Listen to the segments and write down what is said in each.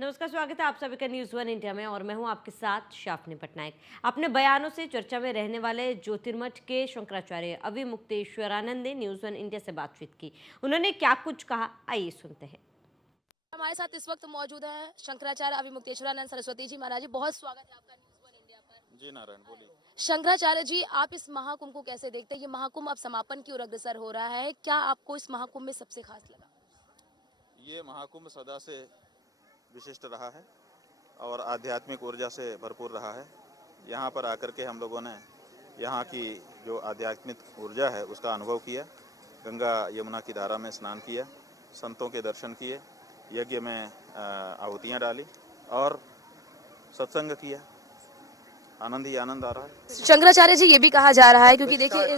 नमस्कार, स्वागत है आप सभी का न्यूज़ वन इंडिया में और मैं हूं आपके साथ शाफनी पटनायक। अपने बयानों से चर्चा में रहने वाले ज्योतिर्मठ के शंकराचार्य अविमुक्तेश्वरानंद ने न्यूज़ वन इंडिया से बातचीत की। उन्होंने क्या कुछ कहा, आइए सुनते हैं। हमारे साथ इस वक्त मौजूद है शंकराचार्य अविमुक्तेश्वरानंद सरस्वती जी महाराज जी। बहुत स्वागत है आपका न्यूज़ वन इंडिया पर। जी नारायण बोलिए। शंकराचार्य जी, आप इस महाकुंभ को कैसे देखते हैं? ये महाकुंभ अब समापन की ओर अग्रसर हो रहा है, क्या आपको इस महाकुंभ में सबसे खास लगा? ये महाकुंभ सदा से विशिष्ट रहा है और आध्यात्मिक ऊर्जा से भरपूर रहा है। यहाँ पर आकर के हम लोगों ने यहाँ की जो आध्यात्मिक ऊर्जा है उसका अनुभव किया। गंगा यमुना की धारा में स्नान किया, संतों के दर्शन किए, यज्ञ में आहुतियाँ डाली और सत्संग किया। आनंद ही आनंद आ रहा है। शंकराचार्य जी, ये भी कहा जा रहा है क्योंकि देखिए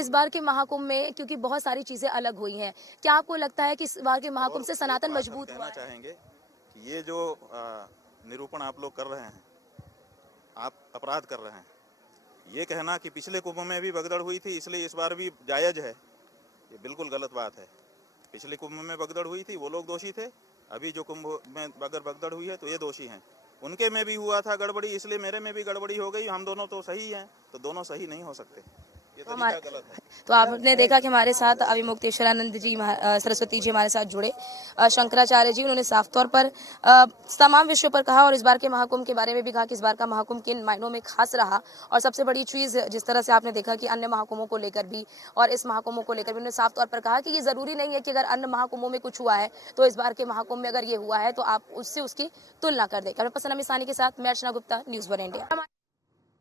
इस बार के महाकुंभ में क्योंकि बहुत सारी चीजें अलग हुई हैं, क्या आपको लगता है कि इस बार के महाकुंभ से सनातन मजबूत हुआ कहना है? चाहेंगे कि ये जो निरूपण आप लोग कर रहे हैं, आप अपराध कर रहे हैं। ये कहना कि पिछले कुंभ में भी भगदड़ हुई थी इसलिए इस बार भी जायज है, ये बिल्कुल गलत बात है। पिछले कुंभ में भगदड़ हुई थी, वो लोग दोषी थे। अभी जो कुंभ में अगर भगदड़ हुई है तो ये दोषी हैं। उनके में भी हुआ था गड़बड़ी, इसलिए मेरे में भी गड़बड़ी हो गई। हम दोनों तो सही हैं, तो दोनों सही नहीं हो सकते। ये तरीका गलत है। तो आपने देखा कि हमारे साथ अविमुक्तेश्वरानंद जी सरस्वती जी हमारे साथ जुड़े। शंकराचार्य जी उन्होंने साफ तौर पर तमाम विषयों पर कहा और इस बार के महाकुंभ के बारे में भी कहा कि इस बार का महाकुंभ किन मायनों में खास रहा। और सबसे बड़ी चीज जिस तरह से आपने देखा कि अन्य महाकुंभों को लेकर भी और इस महाकुंभ को लेकर भी उन्होंने साफ तौर पर कहा कि ये जरूरी नहीं है कि अगर अन्य महाकुंभों में कुछ हुआ है तो इस बार के महाकुंभ में अगर ये हुआ है तो आप उससे उसकी तुलना कर दें। कैमरा पर्सन अमित सानी के साथ मैं अर्चना गुप्ता, न्यूज़ वन इंडिया।